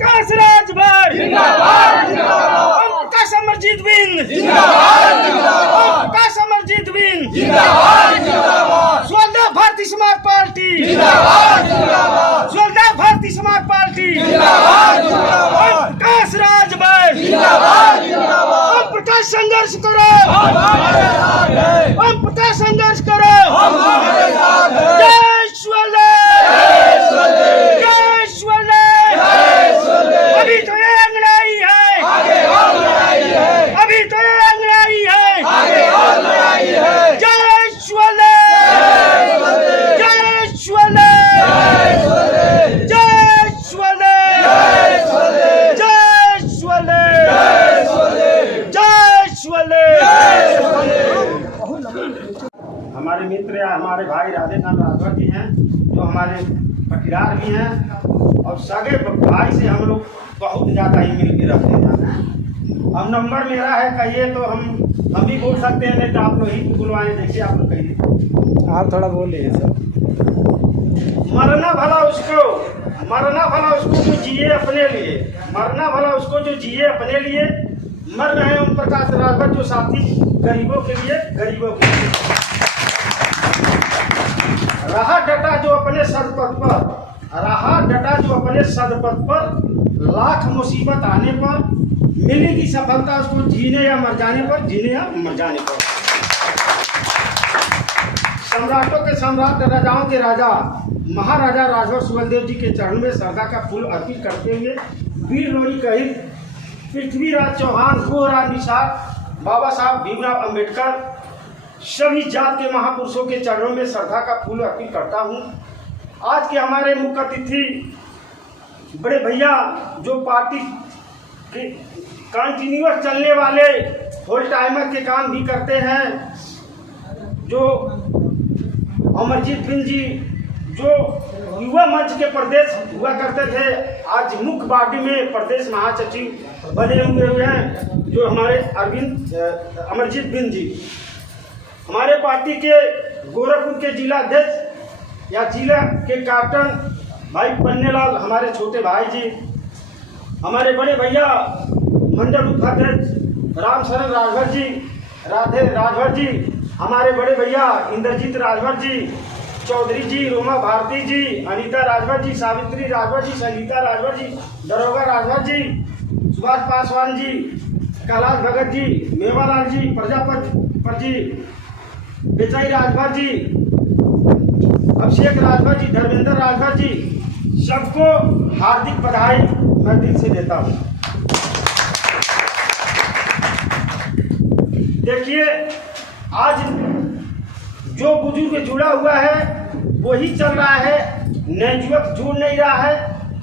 प्रकाश राजभर जिंदाबाद जिंदाबाद, ओम प्रकाश अमरजीत बिंद जिंदाबाद जिंदाबाद, ओम प्रकाश अमरजीत बिंद जिंदाबाद जिंदाबाद, स्वतंत्र भारतीय समाज पार्टी जिंदाबाद जिंदाबाद, स्वतंत्र भारतीय समाज पार्टी जिंदाबाद जिंदाबाद, ओम प्रकाश राजभर जिंदाबाद जिंदाबाद, ओम प्रकाश संघर्ष करो हमारे साथ है, ओम प्रकाश संघर्ष करो हमारे साथ है, जय स्वले जय स्वले, जय स्वले जय स्वले, अभी तो ये अंगड़ाई है आगे और लड़ाई है, अभी तो ये अंगड़ाई है आगे और लड़ाई है, जय स्वले जय स्वले, जय स्वले जय स्वले, जय स्वले जय स्वले, जय स्वले जय स्वले, जय स्वले जय स्वले। हमारे मित्र या हमारे भाई राधे नाम राघव जी हैं, जो हमारे पटीदार भी हैं और सगे भाई से हम लोग बहुत ज़्यादा ही मिल के रहते हैं। अब नंबर मेरा है, कहिए तो हम भी बोल सकते हैं, नहीं तो आप लोग ही बुलवाएं, जैसे आप लोग कहिए। आप थोड़ा बोलिए सर। मरना भला उसको जो जिए अपने लिए, मरना भला उसको जो जिए अपने लिए, मर रहे ओम प्रकाश राजभर जो साथी गरीबों के लिए, गरीबों के लिए रहा डटा जो अपने सदपथ पर, रहा डटा जो अपने सदपथ पर, लाख मुसीबत आने पर मिलेगी सफलता उसको, जीने या मर जाने पर, जीने या मर जाने पर। सम्राटों के सम्राट, राजाओं के राजा महाराजा राजभर सुहेलदेव जी के चरण में श्रद्धा का फूल अर्पित करते हुए वीर लोरी कहित पृथ्वीराज चौहान, गोहराज निषाद, बाबा साहब भीमराव अंबेडकर, सभी जात के महापुरुषों के चरणों में श्रद्धा का फूल अर्पित करता हूँ। आज के हमारे मुख्य अतिथि बड़े भैया, जो पार्टी के कंटिन्यूअस चलने वाले फुल टाइमर के काम भी करते हैं, जो अमरजीत बिंद जी, जो युवा मंच के प्रदेश हुआ करते थे, आज मुख्य पार्टी में प्रदेश महासचिव बने हुए हैं, जो हमारे अमरजीत बिंद जी। हमारे पार्टी के गोरखपुर के जिला अध्यक्ष या जिला के कैप्टन भाई पन्नेलाल, हमारे छोटे भाई जी। हमारे बड़े भैया मंडल उपाध्यक्ष रामशरण राजभर जी, राधे राजभर जी। हमारे बड़े भैया इंद्रजीत राजभर जी, चौधरी जी, रोमा भारती जी, अनीता राजभर जी, सावित्री राजभर जी, संगीता राजभर जी, दरोगा राजभर जी, सुभाष पासवान जी, कैलाश भगत जी, मेवालाल जी, प्रजापत जी, बेचाई राजभर जी, अभिषेक राजभर जी, धर्मेंद्र राजभर जी, सबको हार्दिक बधाई मैं दिल से देता हूँ। देखिए, आज जो बुजुर्ग जुड़ा हुआ है वही चल रहा है, नए युवक जुड़ नहीं रहा है।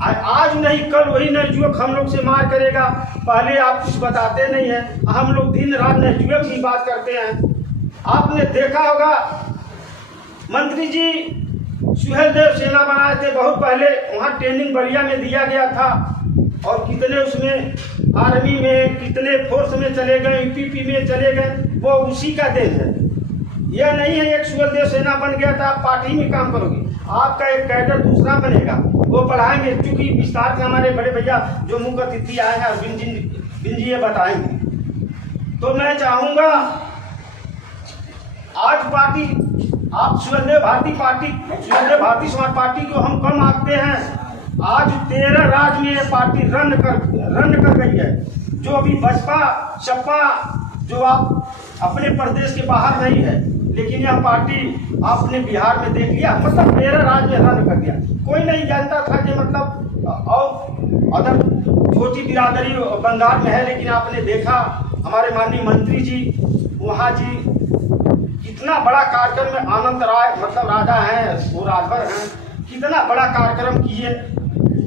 आज नहीं कल वही नए युवक हम लोग से मार करेगा। पहले आप कुछ बताते नहीं हैं, हम लोग दिन रात नए युवक की बात करते हैं। आपने देखा होगा मंत्री जी सुहेलदेव सेना बनाए थे बहुत पहले, वहाँ ट्रेनिंग बलिया में दिया गया था, और कितने उसमें आर्मी में, कितने फोर्स में चले गए, यूपीपी में चले गए, वो उसी का देन है। यह नहीं है एक सुहेलदेव सेना बन गया था आप पार्टी में काम करोगे, आपका एक कैडर दूसरा बनेगा, वो पढ़ाएंगे। क्योंकि विस्तार से हमारे बड़े भैया जो मुख्य अतिथि आए हैं बिंद जी ये बताएंगे। तो मैं चाहूँगा आज पार्टी, आप सुहेलदेव भारतीय समाज पार्टी को हम कम आंकते हैं। आज 13 राज्य में ये पार्टी रन कर गई है। जो अभी बसपा सपा जो आप अपने प्रदेश के बाहर नहीं है, लेकिन यह पार्टी आपने बिहार में देख लिया, मतलब 13 राज्य में रन कर दिया। कोई नहीं जानता था कि मतलब और अदर छोटी बिरादरी बंगाल में है, लेकिन आपने देखा हमारे माननीय मंत्री जी वहाँ जी कितना बड़ा कार्यक्रम में, आनंद राय मतलब राजा हैं, वो राजभर हैं, कितना बड़ा कार्यक्रम किए।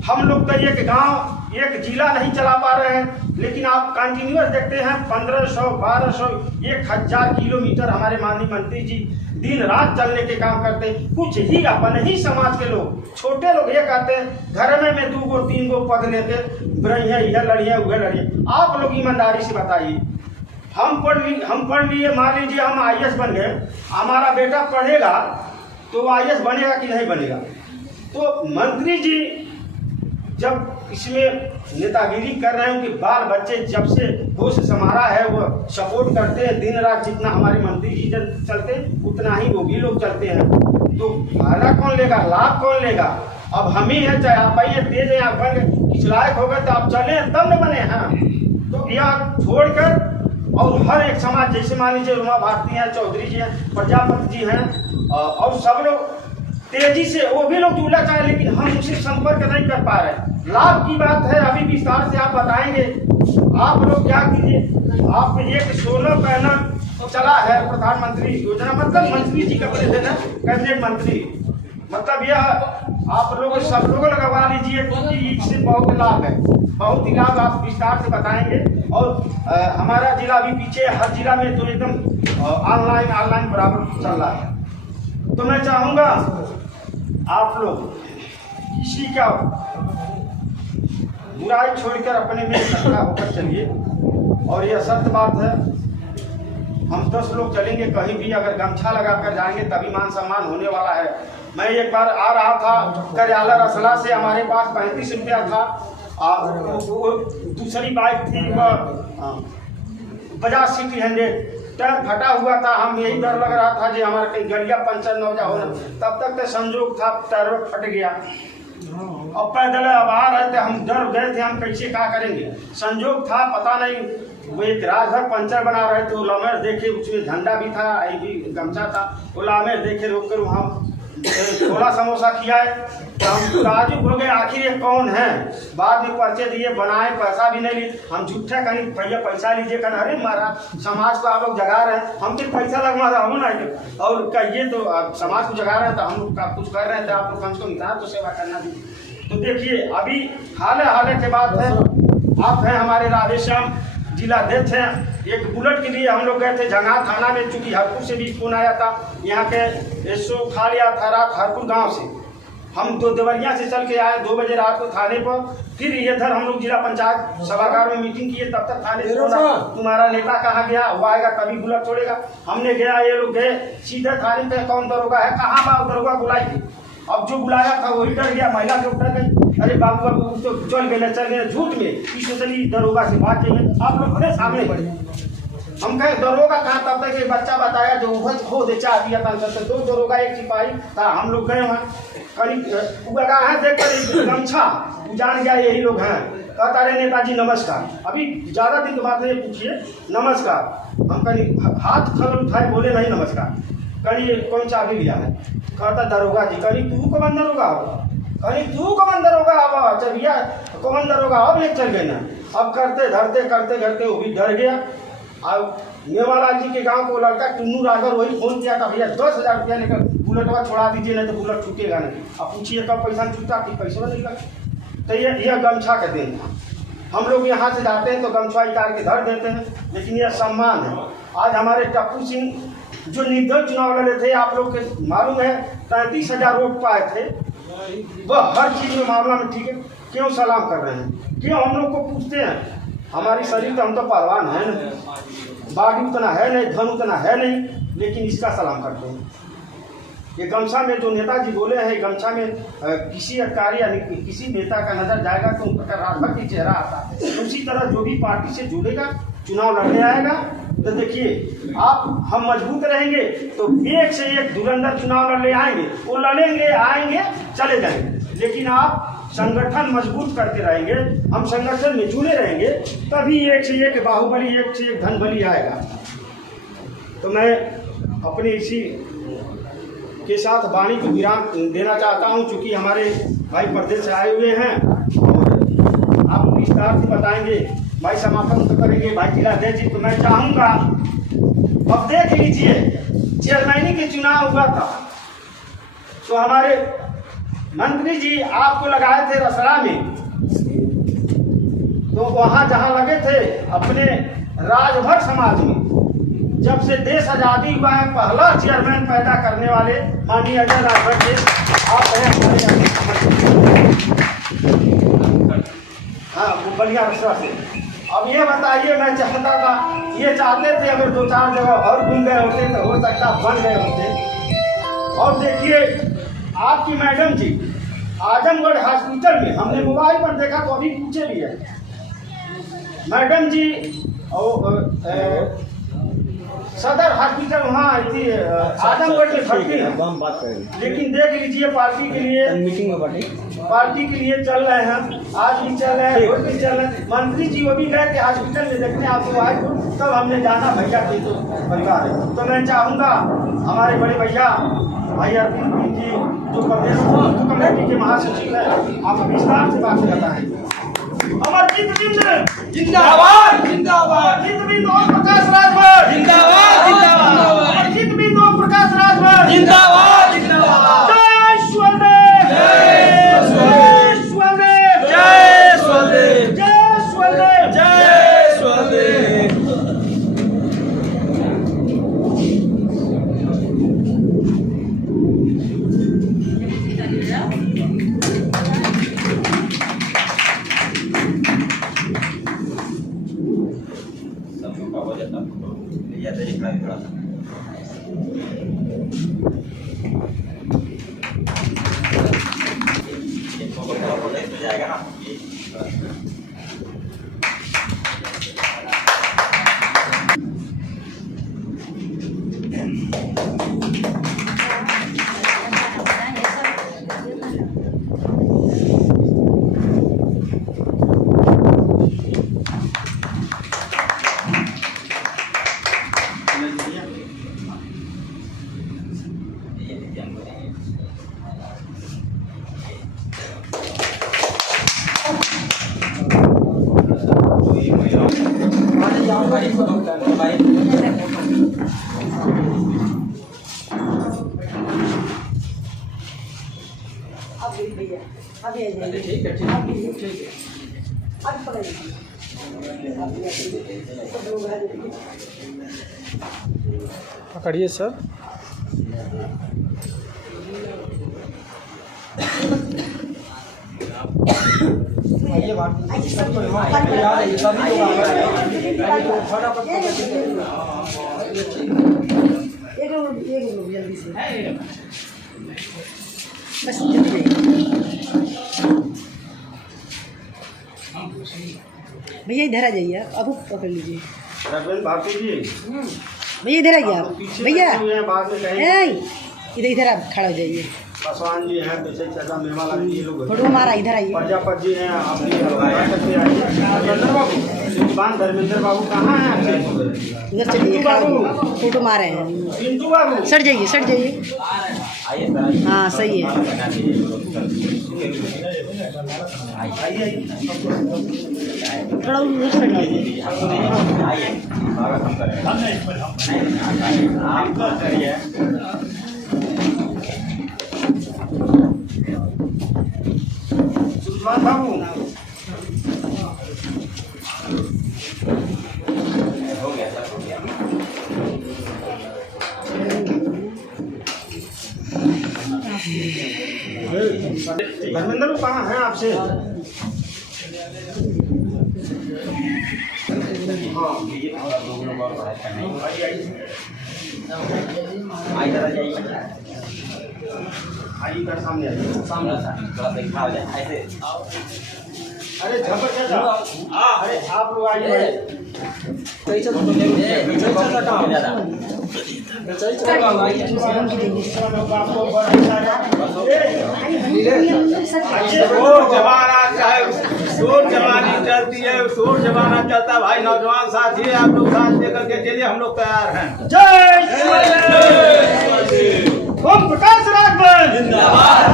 हम लोग तो एक गांव एक जिला नहीं चला पा रहे हैं, लेकिन आप कंटिन्यूअस देखते हैं 1500 1200 1000 किलोमीटर हमारे माननीय मंत्री जी दिन रात चलने के काम करते हैं। कुछ ही अपने ही समाज के लोग, छोटे लोग ये कहते हैं घर में 2 गो 3 गो पद लेते, बढ़िया यह लड़िए वह लड़िए। आप लोग ईमानदारी से बताइए, हम पढ़ लिए, मान लीजिए हम IAS बन गए, हमारा बेटा पढ़ेगा तो IAS बनेगा कि नहीं बनेगा? तो मंत्री जी जब इसमें नेतागिरी कर रहे हैं। उनके बाल बच्चे जब से होश संभाला है वो सपोर्ट करते हैं दिन रात। जितना हमारे मंत्री जी चलते उतना ही वो भी लोग चलते हैं। तो फायदा कौन लेगा, लाभ कौन लेगा? अब हम ही है, चाहे आप आइए तेज हैं, आप बन इस लायक हो गए तो आप चले तब न बने हैं। तो यह छोड़कर और हर एक समाज, जैसे मान लीजिए उमा भारती हैं, चौधरी जी हैं, प्रजापति जी हैं और सब लोग तेजी से वो भी लोग जुड़ना चाहे, लेकिन हम उनसे संपर्क नहीं कर पा रहे। लाभ की बात है, अभी विस्तार से आप बताएंगे। आप लोग क्या कीजिए, आप एक सोलर पैनल चला है प्रधानमंत्री योजना, मतलब मंत्री जी का प्रेजेंट है, कैबिनेट मंत्री, मतलब यह आप लोग सब लोग लगवा लीजिए क्योंकि इससे बहुत लाभ है, बहुत ही लाभ। आप विस्तार से बताएंगे। और हमारा जिला भी पीछे, हर जिला में तो एकदम ऑनलाइन बराबर चल रहा है। तो मैं चाहूँगा आप लोग किसी का बुराई छोड़कर अपने में इकट्ठा होकर चलिए। और यह सत्य बात है, हम 10 लोग चलेंगे कहीं भी, अगर गमछा लगाकर जाएंगे तभी मान सम्मान होने वाला है। मैं एक बार आ रहा था कार्यालय रसला से, हमारे पास 35 रुपया था। दूसरी बाइक थी बजाज सिटी 100, टायर फटा हुआ था। हम यही डर लग रहा था कि हमारा कहीं गड़िया पंचर न हो जा होना, तब तक तो संजोग था टायर फट गया। अब पैदल अब आ रहे थे, हम डर गए थे, हम कैसे क्या करेंगे। संजोग था, पता नहीं, वो एक राजभर पंचर बना रहे थे, वो लामेर देखे, उसमें झंडा भी था, आई भी गमछा था, वो लामेर देखे रोक कर वहाँ थोड़ा समोसा खिलाए तो हम ताजुब हो गए, आखिर ये कौन है। बाद में पर्चे दिए, बनाए, पैसा भी नहीं लिए। हम झूठे कहीं भैया पैसा लीजिए, कहना अरे महाराज समाज को आप लोग जगा रहे हैं, हम फिर पैसा लगवा रहा हूँ ना, और कहिए तो समाज को जगा रहे हैं तो हम लोग कुछ कर रहे हैं तो आप लोग कम से कम इतना तो सेवा करना दीजिए। तो देखिए अभी हाल के बात है, आप हैं हमारे राधेश्याम जिलाध्यक्ष हैं। एक बुलेट के लिए हम लोग गए थे जंगा थाना में, चूंकि हरपुर से भी फोन आया था, यहाँ के एसओ खा लिया था रात हरपुर गांव से। हम देवरिया से चल के आए 2 बजे रात को थाने पर। फिर इधर हम लोग जिला पंचायत सभागार में मीटिंग किए, तब तक थाने से तुम्हारा नेता कहाँ गया, वो आएगा तभी बुलेट छोड़ेगा। हमने गया, ये लोग गए सीधे थाने पे, कौन दरोगा है, कहाँ बा दरोगा बुलाई। अब जो बुलाया था वही डर गया, महिला के डर गई, अरे बाबू बाबू तो चल गए झूठ में की सोचली दरोगा से बात है। आप लोग बड़े सामने बढ़े, हम कहे दरोगा कहाँ, तब तक एक बच्चा बताया जो उभर खो दे चाह दिया था, 2 दरोगा 1 सिपाही था। हम लोग गए वहाँ, कहीं लगा है देख कर गमछा जान गया यही लोग हैं। कहता रहे नेताजी नमस्कार, अभी ज़्यादा दिन के बाद नहीं पूछिए नमस्कार। हम कहीं हाथ खबर उठाए, बोले नहीं नमस्कार। कहीं कौन चाबी लिया है, कहता दरोगा जी। कहीं तू कौन दरोगा हो, कहीं तू कौन दरोगा अब, अच्छा भैया कौन दरोगा अब ले चल गए ना। अब करते धरते वो भी डर गया। अब नेवालाल जी के गांव को लड़का टुन्नू राघव वही फोन किया था, भैया 10,000 रुपया लेकर बुलेटवा छोड़ा दीजिए, नहीं तो बुलेट छूटेगा नहीं। अब पूछिए कब पैसा छूटता, कि पैसा नहीं लगा। तो यह गमछा का दिन था। हम लोग यहाँ से जाते हैं तो गमछा उतार के धर देते हैं, लेकिन यह सम्मान है। आज हमारे टप्पू सिंह जो निर्दल चुनाव लड़े थे, आप लोग के मालूम है 33,000 वोट पाए थे, वह हर चीज़ में मामला में ठीक है। क्यों सलाम कर रहे हैं, क्यों हम लोग को पूछते हैं। हमारी शरीर तो हम तो पहलवान है ना, बाडी उतना है नहीं, धन उतना है नहीं, लेकिन इसका सलाम करते हैं। ये गमछा में जो नेताजी बोले हैं, गमछा में किसी अधिकारी यानी किसी नेता का नजर जाएगा तो उनका राजभर की चेहरा आता है। उसी तरह जो भी पार्टी से जुड़ेगा, चुनाव लड़ने आएगा, तो देखिए आप हम मजबूत रहेंगे तो एक से एक धुरंधर चुनाव लड़ने आएंगे, वो लड़ेंगे, आएंगे, चले जाएंगे। लेकिन आप संगठन मजबूत करते रहेंगे, हम संगठन में जुड़े रहेंगे, तभी एक से एक बाहुबली, एक से एक धनबली आएगा। तो मैं अपने इसी के साथ वाणी को विराम देना चाहता हूं, चूँकि हमारे भाई प्रदेश से आए हुए हैं और आप विस्तार से बताएंगे, भाई समापन तो करेंगे भाई जिलाध्यक्ष जी। तो मैं चाहूँगा अब देख लीजिए, चेयरमैनी के चुनाव हुआ था तो हमारे मंत्री जी आपको लगाए थे रसड़ा में, तो वहाँ जहाँ लगे थे अपने राजभर समाज में, जब से देश आज़ादी हुआ है पहला चेयरमैन पैदा करने वाले माननीय अजय राजभर जी आप हैं हमारे। हाँ, वो बलिया रसड़ा से। अब ये बताइए, मैं चाहता था, ये चाहते थे अगर 2-4 जगह और घूम गए होते तो हो सकता बन गए होते। और देखिए आपकी मैडम जी आजमगढ़ हॉस्पिटल में हमने मोबाइल पर देखा तो अभी पूछे भी है मैडम जी और सदर हॉस्पिटल वहाँ आई थी आजमगढ़ में भर्ती है। हम बात करेंगे लेकिन देख लीजिए पार्टी के लिए मीटिंग में बाटी पार्टी के लिए चल रहे हैं, आज भी चल रहे हैं, रोज भी चल रहे हैं। मंत्री जी वो भी गए थे हॉस्पिटल में देखने आपको आए तो तब हमने जाना भैया के तो परिवार है। तो मैं चाहूँगा हमारे बड़े भैया भाई अरविंद जी जो प्रदेश कमेटी के महासचिव है, आप विस्तार से बात बताएं। अमरजीत बिंद जिंदाबाद जिंदाबाद अमरजीत बिंद ओम प्रकाश राजभर जिंदाबाद जिंदाबाद अमरजीत बिंद ओम प्रकाश राजभर जिंदाबाद जिंदाबाद जय स्वदेव जय स्वदेव जय स्वदेव जय स्वदेव जय स्वदेव पकड़िए सर। जल्दी से बस जल्दी भैया इधर आ जाइए, अब पकड़ लीजिए रविंद्र भारती जी भैया, इधर आइए आप भैया, बाद में कहें इधर इधर आप खड़ा हो जाइए। पासवान जी हैं, पीछे चाचा मेवा लाल जी लोग फोटो हमारा इधर आइए। प्रजापत जी हैं, आप भी हलवा सकते आइए। धर्मेंद्र बाबू दुकान धर्मेंद्र बाबू कहाँ हैं आपसे? उधर चलिए, फोटो मारे हैं। पिंटू बाबू सट जाइए सट जाइए, हाँ सही है। थोड़ा उधर सट जाइए। सुभाष बाबू धर्मेंद्र बाबू कहाँ हैं आपसे? आइए कर सामने आइए। अरे झपट कैसा? अरे आप लोग आइए। शोर जमानी चलती है, शोर जमाना चलता है भाई। नौजवान साथी आप लोग साथ लेकर के चलिए, हम लोग तैयार हैं। जय ओम प्रकाश राजभर जिंदाबाद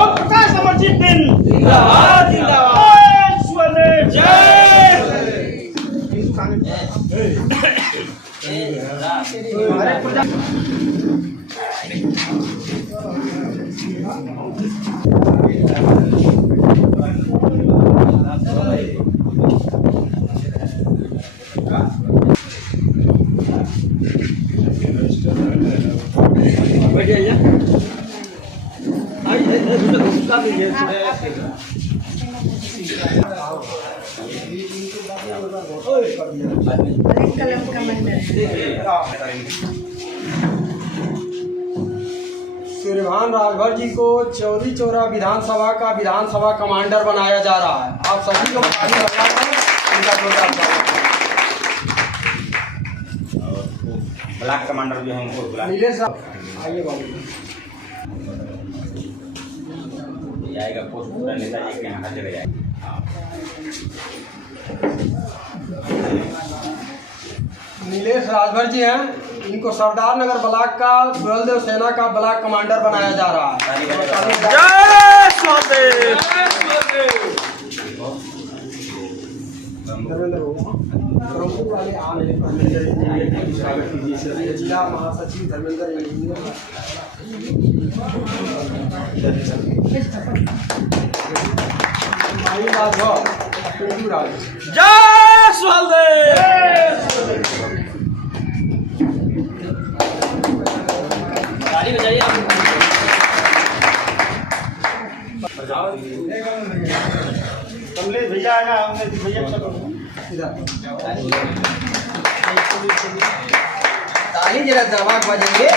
ओम प्रकाश अमरजीत बिंद जिंदाबाद जिंदाबाद अरे प्रजा कलम का मंदिर है। सूर्यभान राजभर जी को चौरी चौरा विधानसभा का विधानसभा कमांडर बनाया जा रहा है। आप सभी लोग ताली बजाकर उनका जोरदार स्वागत करें। ब्लॉक कमांडर जो है उनको बुला नीलेश साहब आइए बाबू। जाएगा पोस्ट पूरा नेताजी के यहाँ हर जगह जाएगा। नीलेश राजभर जी हैं, इनको सरदार नगर ब्लॉक का सुहेलदेव सेना का ब्लॉक कमांडर बनाया जा रहा है। जिला महासचिव धर्मेंद्र ताली बजाइए आप। कमलेश भैया आया हमने भैया चलो ताली जरा दबाक बजेंगे।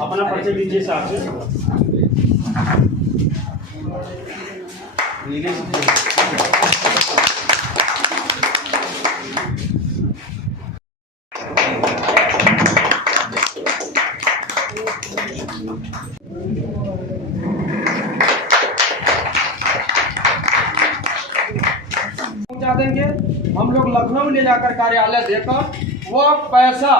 अपना परिचय दीजिए साहब से। पहुंचा देंगे। हम लोग लखनऊ ले जाकर कार्यालय देकर वो पैसा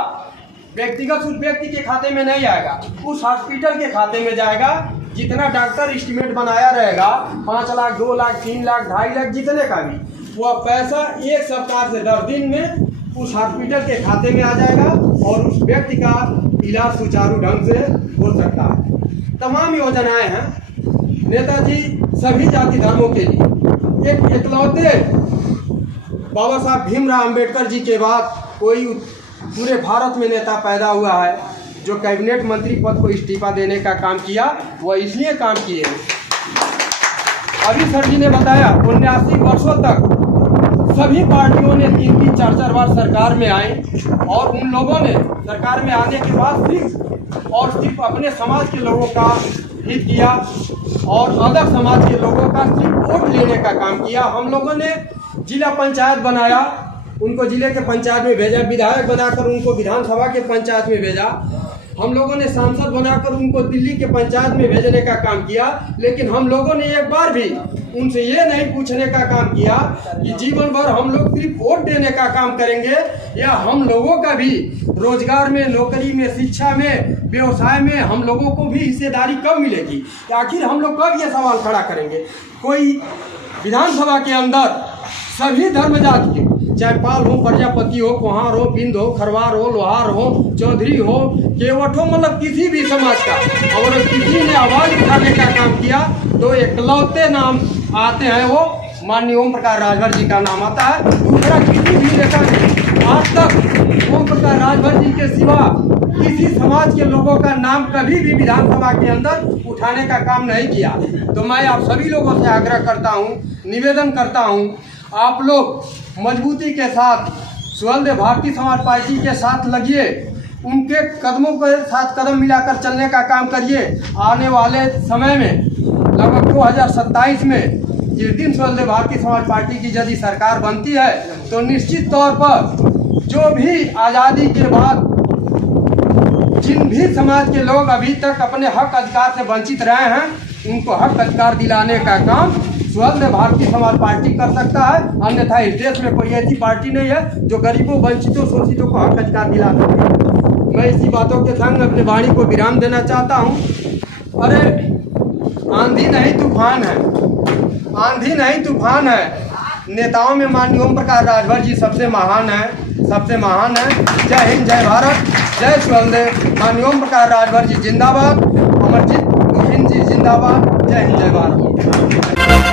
व्यक्तिगत उस व्यक्ति के खाते में नहीं आएगा, उस हॉस्पिटल के खाते में जाएगा। जितना डॉक्टर एस्टिमेट बनाया रहेगा 5 लाख 2 लाख 3 लाख 2.5 लाख जितने का भी, वो पैसा 1 सप्ताह से 10 दिन में उस हॉस्पिटल के खाते में आ जाएगा और उस व्यक्ति का इलाज सुचारू ढंग से हो सकता है। तमाम योजनाएं हैं नेताजी सभी जाति धर्मों के लिए। एक इकलौते बाबा साहब भीमराव अंबेडकर जी के बाद कोई पूरे भारत में नेता पैदा हुआ है जो कैबिनेट मंत्री पद को इस्तीफा देने का काम किया। वह इसलिए काम किए अभी सर जी ने बताया 79 वर्षों तक सभी पार्टियों ने 3-3 4-4 बार सरकार में आए और उन लोगों ने सरकार में आने के बाद सिर्फ अपने समाज के लोगों का हित किया और अदर समाज के लोगों का सिर्फ वोट लेने का काम किया। हम लोगों ने जिला पंचायत बनाया, उनको जिले के पंचायत में भेजा, विधायक बनाकर उनको विधानसभा के पंचायत में भेजा। हम लोगों ने सांसद बनाकर उनको दिल्ली के पंचायत में भेजने का काम किया। लेकिन हम लोगों ने एक बार भी उनसे ये नहीं पूछने का काम किया कि जीवन भर हम लोग सिर्फ वोट देने का काम करेंगे या हम लोगों का भी रोजगार में, नौकरी में, शिक्षा में, व्यवसाय में हम लोगों को भी हिस्सेदारी कब मिलेगी। आखिर हम लोग कब ये सवाल खड़ा करेंगे। कोई विधानसभा के अंदर सभी धर्म जाति के, चाहे पाल हो, प्रजापति हो, कुहार हो, बिंद हो, खरवार हो, लोहार हो, चौधरी हो, केवट हो, मतलब किसी भी समाज का, और किसी ने आवाज उठाने का काम किया तो एकलौते नाम आते हैं, वो माननीय ओम प्रकाश राजभर जी का नाम आता है। दूसरा किसी भी नेता ने आज तक ओम प्रकाश राजभर जी के सिवा किसी समाज के लोगों का नाम कभी भी विधानसभा के अंदर उठाने का काम नहीं किया। तो मैं आप सभी लोगों से आग्रह करता हूँ, निवेदन करता हूँ, आप लोग मजबूती के साथ सुहेलदेव भारतीय समाज पार्टी के साथ लगिए, उनके कदमों के साथ कदम मिलाकर चलने का काम करिए। आने वाले समय में लगभग 2027 में जिस दिन सुहेलदेव भारतीय समाज पार्टी की यदि सरकार बनती है तो निश्चित तौर पर जो भी आज़ादी के बाद जिन भी समाज के लोग अभी तक अपने हक अधिकार से वंचित रहे हैं उनको हक अधिकार दिलाने का काम सुहेलदेव भारतीय समाज पार्टी कर सकता है। अन्यथा इस देश में कोई ऐसी पार्टी नहीं है जो गरीबों, वंचितों, शोषितों को हक अधिकार दिला सके। मैं इसी बातों के संग अपने वाणी को विराम देना चाहता हूँ। अरे आंधी नहीं तूफान है, आंधी नहीं तूफान है। नेताओं में माननीय ओम प्रकाश राजभर जी सबसे महान है, सबसे महान है। जय हिंद, जय भारत, जय सुहेलदेव। माननीय ओम प्रकाश राजभर जी जिंदाबाद, अमरजीत सिंह जी जिंदाबाद। जय हिंद, जय भारत।